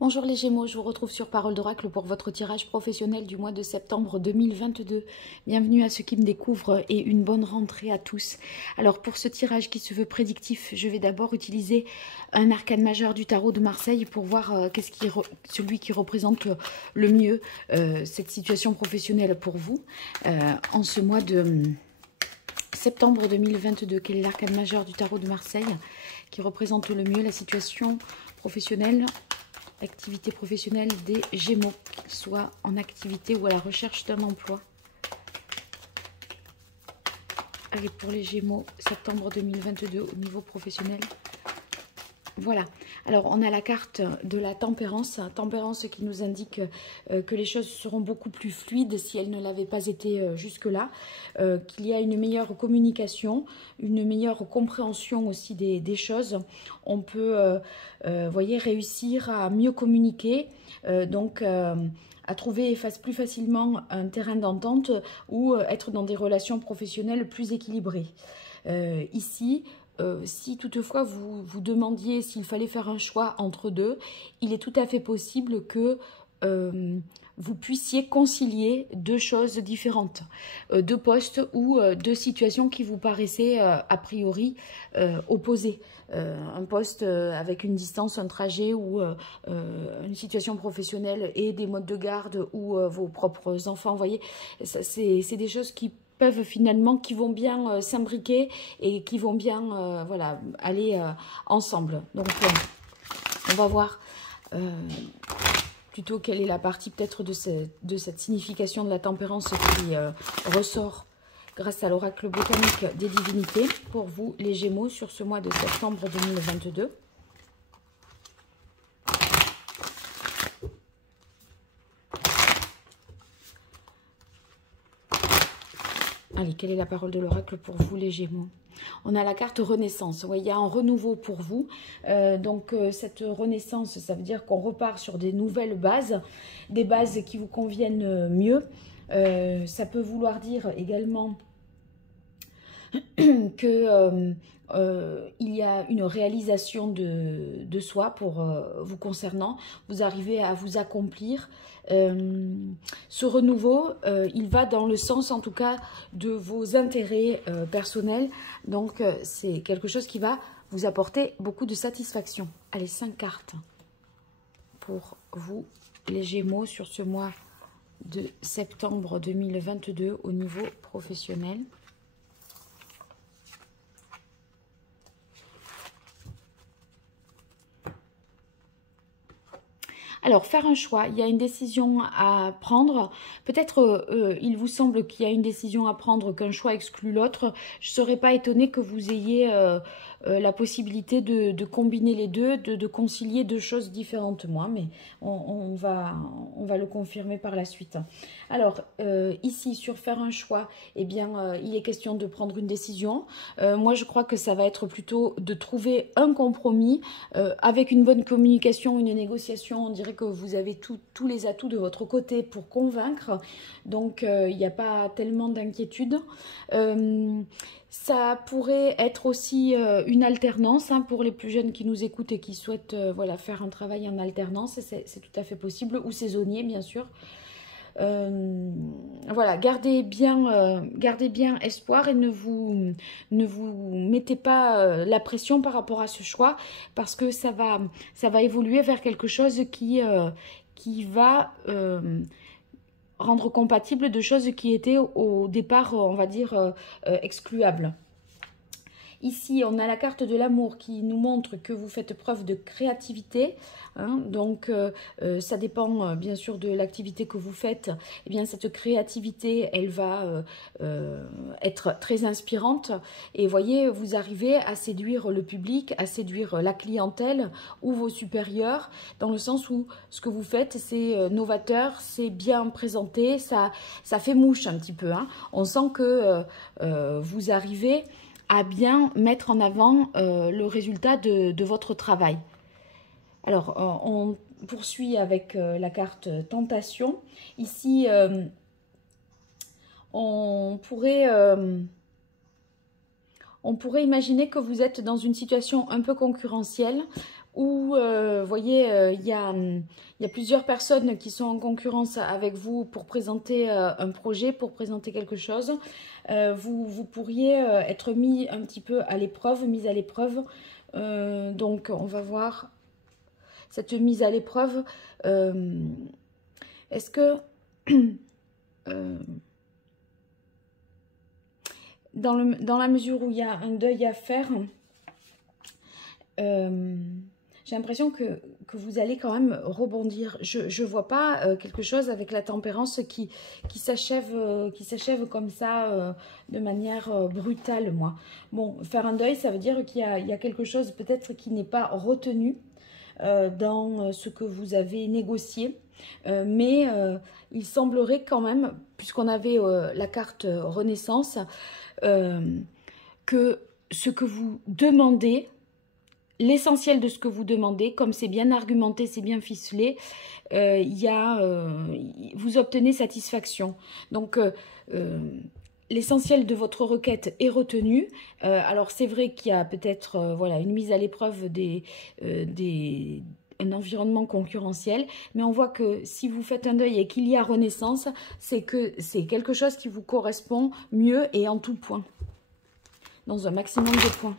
Bonjour les Gémeaux, je vous retrouve sur Parole d'Oracle pour votre tirage professionnel du mois de septembre 2022. Bienvenue à ceux qui me découvrent et une bonne rentrée à tous. Alors pour ce tirage qui se veut prédictif, je vais d'abord utiliser un arcane majeur du tarot de Marseille pour voir celui qui représente le mieux cette situation professionnelle pour vous en ce mois de septembre 2022. Quel est l'arcane majeur du tarot de Marseille qui représente le mieux la situation professionnelle, activité professionnelle des Gémeaux, soit en activité ou à la recherche d'un emploi? Allez, pour les Gémeaux, septembre 2022 au niveau professionnel. Voilà, alors on a la carte de la tempérance, tempérance qui nous indique que les choses seront beaucoup plus fluides si elles ne l'avaient pas été jusque-là, qu'il y a une meilleure communication, une meilleure compréhension aussi des choses. On peut, voyez, réussir à mieux communiquer, à trouver plus facilement un terrain d'entente ou être dans des relations professionnelles plus équilibrées. Ici, si toutefois vous vous demandiez s'il fallait faire un choix entre deux, il est tout à fait possible que vous puissiez concilier deux choses différentes, deux postes ou deux situations qui vous paraissaient a priori opposées. Un poste avec une distance, un trajet ou une situation professionnelle et des modes de garde ou vos propres enfants, vous voyez, c'est des choses qui peuvent finalement, qui vont bien s'imbriquer et qui vont bien voilà, aller ensemble. Donc on va voir plutôt quelle est la partie peut-être de cette signification de la tempérance qui ressort grâce à l'oracle botanique des divinités pour vous les Gémeaux sur ce mois de septembre 2022. Allez, quelle est la parole de l'oracle pour vous les Gémeaux? On a la carte Renaissance. Ouais, il y a un renouveau pour vous. Cette renaissance, ça veut dire qu'on repart sur des nouvelles bases, des bases qui vous conviennent mieux. Ça peut vouloir dire également que il y a une réalisation de soi pour vous concernant. Vous arrivez à vous accomplir. Ce renouveau, il va dans le sens en tout cas de vos intérêts personnels. Donc c'est quelque chose qui va vous apporter beaucoup de satisfaction. Allez, 5 cartes pour vous les Gémeaux sur ce mois de septembre 2022 au niveau professionnel. Alors, faire un choix, il y a une décision à prendre. Peut-être il vous semble qu'il y a une décision à prendre, qu'un choix exclut l'autre. Je ne serais pas étonnée que vous ayez la possibilité de combiner les deux, de concilier deux choses différentes, moi. Mais on va le confirmer par la suite. Alors, ici, sur faire un choix, eh bien, il est question de prendre une décision. Moi, je crois que ça va être plutôt de trouver un compromis avec une bonne communication, une négociation. On dirait que vous avez tous les atouts de votre côté pour convaincre, donc il n'y a pas tellement d'inquiétude. Ça pourrait être aussi une alternance hein, pour les plus jeunes qui nous écoutent et qui souhaitent voilà, faire un travail en alternance, c'est tout à fait possible, ou saisonnier bien sûr. Voilà, gardez bien espoir et ne vous mettez pas la pression par rapport à ce choix, parce que ça va évoluer vers quelque chose qui va rendre compatible de choses qui étaient au départ, on va dire, excluables. Ici, on a la carte de l'amour qui nous montre que vous faites preuve de créativité. Hein, donc, ça dépend bien sûr de l'activité que vous faites. Eh bien, cette créativité, elle va être très inspirante. Et voyez, vous arrivez à séduire le public, à séduire la clientèle ou vos supérieurs, dans le sens où ce que vous faites, c'est novateur, c'est bien présenté, ça fait mouche un petit peu. Hein. On sent que vous arrivez à bien mettre en avant le résultat de votre travail. Alors, on poursuit avec la carte Tentation. Ici, on pourrait imaginer que vous êtes dans une situation un peu concurrentielle où, vous voyez, il y a plusieurs personnes qui sont en concurrence avec vous pour présenter un projet, pour présenter quelque chose. Vous pourriez être mis un petit peu à l'épreuve, mise à l'épreuve. Donc, on va voir cette mise à l'épreuve. Est-ce que... dans la mesure où il y a un deuil à faire, j'ai l'impression que vous allez quand même rebondir. Je ne vois pas quelque chose avec la tempérance qui s'achève comme ça de manière brutale, moi. Bon, faire un deuil, ça veut dire qu'il y a quelque chose peut-être qui n'est pas retenu dans ce que vous avez négocié. Mais il semblerait quand même, puisqu'on avait la carte Renaissance, que ce que vous demandez, l'essentiel de ce que vous demandez, comme c'est bien argumenté, c'est bien ficelé, vous obtenez satisfaction. Donc, l'essentiel de votre requête est retenu. Alors, c'est vrai qu'il y a peut-être voilà, une mise à l'épreuve un environnement concurrentiel, mais on voit que si vous faites un deuil et qu'il y a renaissance, c'est que c'est quelque chose qui vous correspond mieux et en tout point, dans un maximum de points.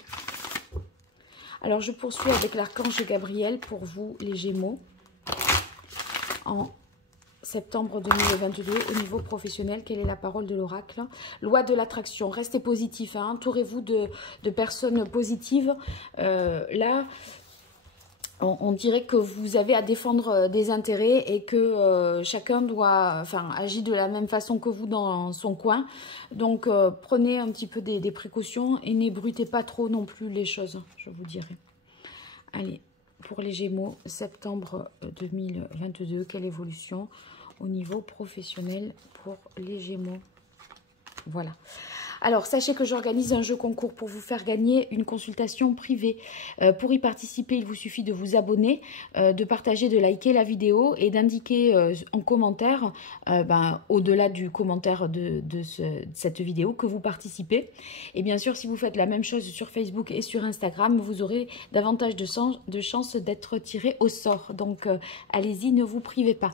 Alors, je poursuis avec l'archange Gabriel pour vous, les Gémeaux, en septembre 2022, au niveau professionnel. Quelle est la parole de l'oracle? Loi de l'attraction. Restez positif, hein, entourez-vous de personnes positives. Là, on dirait que vous avez à défendre des intérêts et que chacun agit de la même façon que vous dans son coin. Donc, prenez un petit peu des précautions et n'ébrutez pas trop non plus les choses, je vous dirais. Allez, pour les Gémeaux, septembre 2022, quelle évolution au niveau professionnel pour les Gémeaux? Voilà. Alors, sachez que j'organise un jeu concours pour vous faire gagner une consultation privée. Pour y participer, il vous suffit de vous abonner, de partager, de liker la vidéo et d'indiquer en commentaire, au-delà du commentaire de cette vidéo, que vous participez. Et bien sûr, si vous faites la même chose sur Facebook et sur Instagram, vous aurez davantage de chances d'être tiré au sort. Donc, allez-y, ne vous privez pas.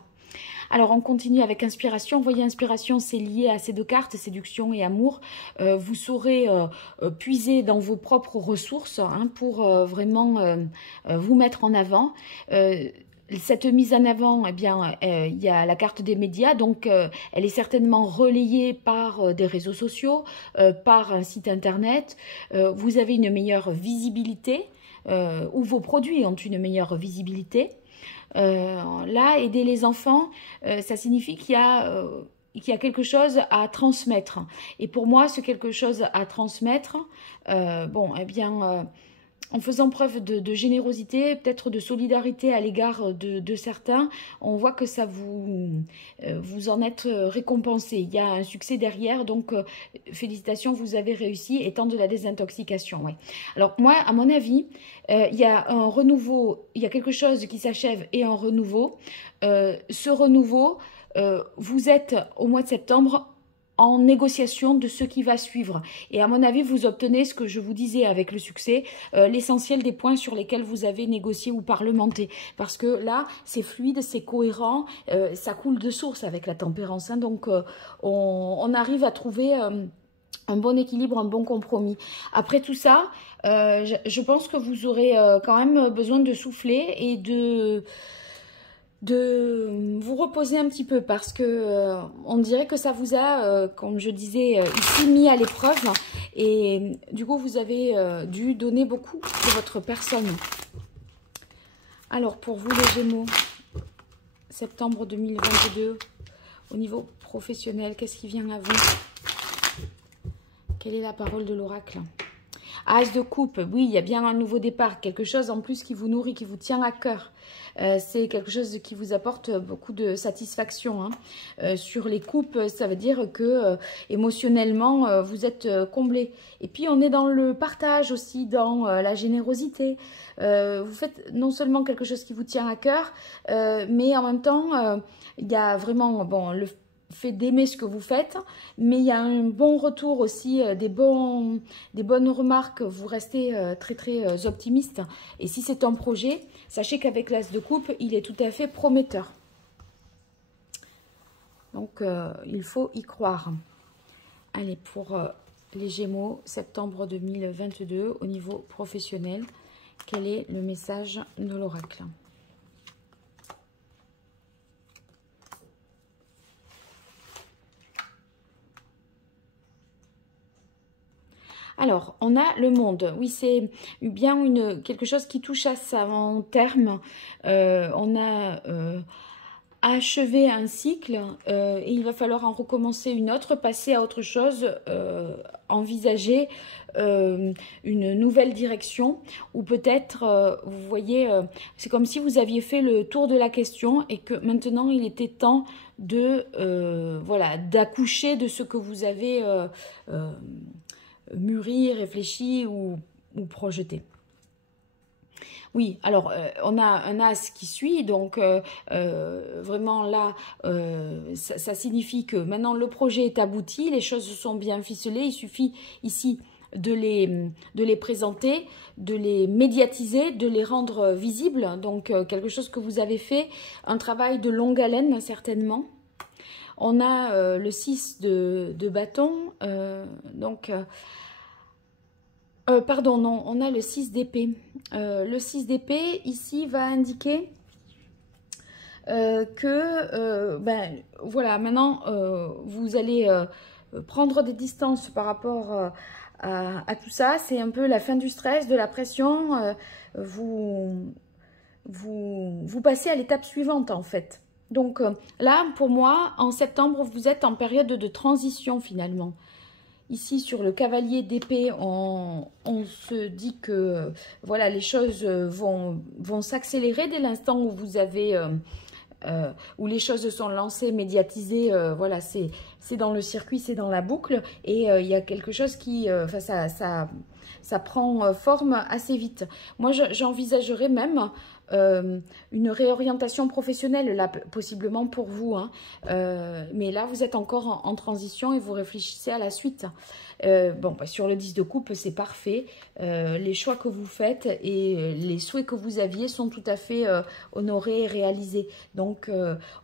Alors, on continue avec inspiration. Vous voyez, inspiration, c'est lié à ces deux cartes, séduction et amour. Vous saurez puiser dans vos propres ressources pour vraiment vous mettre en avant. Cette mise en avant, eh bien, il y a la carte des médias, donc elle est certainement relayée par des réseaux sociaux, par un site internet. Vous avez une meilleure visibilité, ou vos produits ont une meilleure visibilité. Là, aider les enfants, ça signifie qu'il y a quelque chose à transmettre. Et pour moi, ce quelque chose à transmettre, en faisant preuve de générosité, peut-être de solidarité à l'égard de certains, on voit que ça vous en êtes récompensé. Il y a un succès derrière, donc félicitations, vous avez réussi, étant de la désintoxication. Ouais. Alors moi, à mon avis, il y a un renouveau, il y a quelque chose qui s'achève et un renouveau. Ce renouveau, vous êtes au mois de septembre en négociation de ce qui va suivre. Et à mon avis, vous obtenez ce que je vous disais avec le succès, l'essentiel des points sur lesquels vous avez négocié ou parlementé. Parce que là, c'est fluide, c'est cohérent, ça coule de source avec la tempérance. Hein, donc, on arrive à trouver un bon équilibre, un bon compromis. Après tout ça, je pense que vous aurez quand même besoin de souffler et de vous reposer un petit peu parce que on dirait que ça vous a, comme je disais ici, mis à l'épreuve et du coup vous avez dû donner beaucoup de votre personne. Alors pour vous les Gémeaux, septembre 2022, au niveau professionnel, qu'est-ce qui vient à vous? Quelle est la parole de l'oracle? As de coupe, oui, il y a bien un nouveau départ, quelque chose en plus qui vous nourrit, qui vous tient à cœur. C'est quelque chose qui vous apporte beaucoup de satisfaction. Hein. Sur les coupes, ça veut dire que émotionnellement, vous êtes comblé. Et puis, on est dans le partage aussi, dans la générosité. Vous faites non seulement quelque chose qui vous tient à cœur, mais en même temps, il y a vraiment fait d'aimer ce que vous faites, mais il y a un bon retour aussi, des bonnes remarques, vous restez très très optimiste. Et si c'est un projet, sachez qu'avec l'As de coupe, il est tout à fait prometteur. Donc il faut y croire. Allez, pour les Gémeaux, septembre 2022, au niveau professionnel, quel est le message de l'oracle ? Alors, on a le monde. Oui, c'est bien quelque chose qui touche à ça en terme. On a achevé un cycle et il va falloir en recommencer une autre, passer à autre chose, envisager une nouvelle direction. Ou peut-être, vous voyez, c'est comme si vous aviez fait le tour de la question et que maintenant, il était temps de, voilà, d'accoucher de ce que vous avez mûri, réfléchi ou projeté. Oui, alors on a un as qui suit, donc vraiment là, ça signifie que maintenant le projet est abouti, les choses sont bien ficelées, il suffit ici de les présenter, de les médiatiser, de les rendre visibles, donc quelque chose que vous avez fait, un travail de longue haleine certainement. On a le 6 de bâton, donc... pardon, non, on a le 6 d'épée. Le 6 d'épée, ici, va indiquer que, ben, voilà, maintenant, vous allez prendre des distances par rapport à tout ça. C'est un peu la fin du stress, de la pression. Vous passez à l'étape suivante, en fait. Donc là, pour moi, en septembre, vous êtes en période de transition, finalement. Ici, sur le cavalier d'épée, on se dit que voilà, les choses vont s'accélérer dès l'instant où vous avez, où les choses sont lancées, médiatisées. Voilà, c'est dans le circuit, c'est dans la boucle. Et il y a quelque chose qui, ça prend forme assez vite. Moi, j'envisagerais même une réorientation professionnelle, là, possiblement pour vous. Hein. Mais là, vous êtes encore en transition et vous réfléchissez à la suite. Bon, bah, sur le 10 de coupe, c'est parfait. Les choix que vous faites et les souhaits que vous aviez sont tout à fait honorés et réalisés. Donc,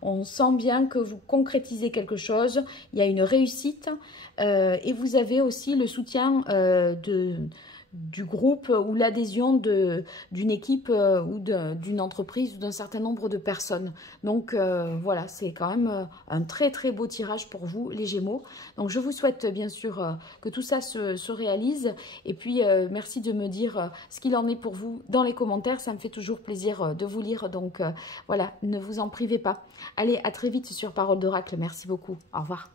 on sent bien que vous concrétisez quelque chose. Il y a une réussite et vous avez aussi le soutien du groupe ou l'adhésion d'une équipe ou d'une entreprise ou d'un certain nombre de personnes. Donc voilà, c'est quand même un très très beau tirage pour vous les Gémeaux. Donc je vous souhaite bien sûr que tout ça se réalise et puis merci de me dire ce qu'il en est pour vous dans les commentaires, ça me fait toujours plaisir de vous lire, donc voilà, ne vous en privez pas. Allez, à très vite sur Parole d'Oracle, merci beaucoup, au revoir.